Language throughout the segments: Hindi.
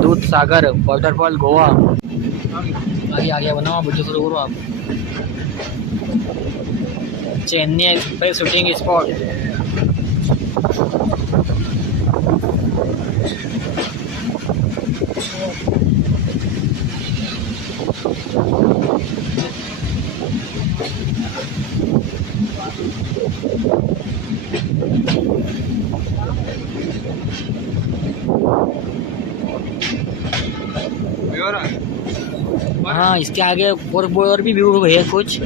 दूध सागर वाटरफॉल गोवा। आगे आगे बनाओ वीडियो शुरू करो आप। Chennai express shooting spot. हाँ इसके आगे और भी व्यू है कुछ।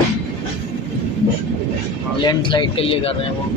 लैंडस्लाइड के लिए कर रहे हैं वो।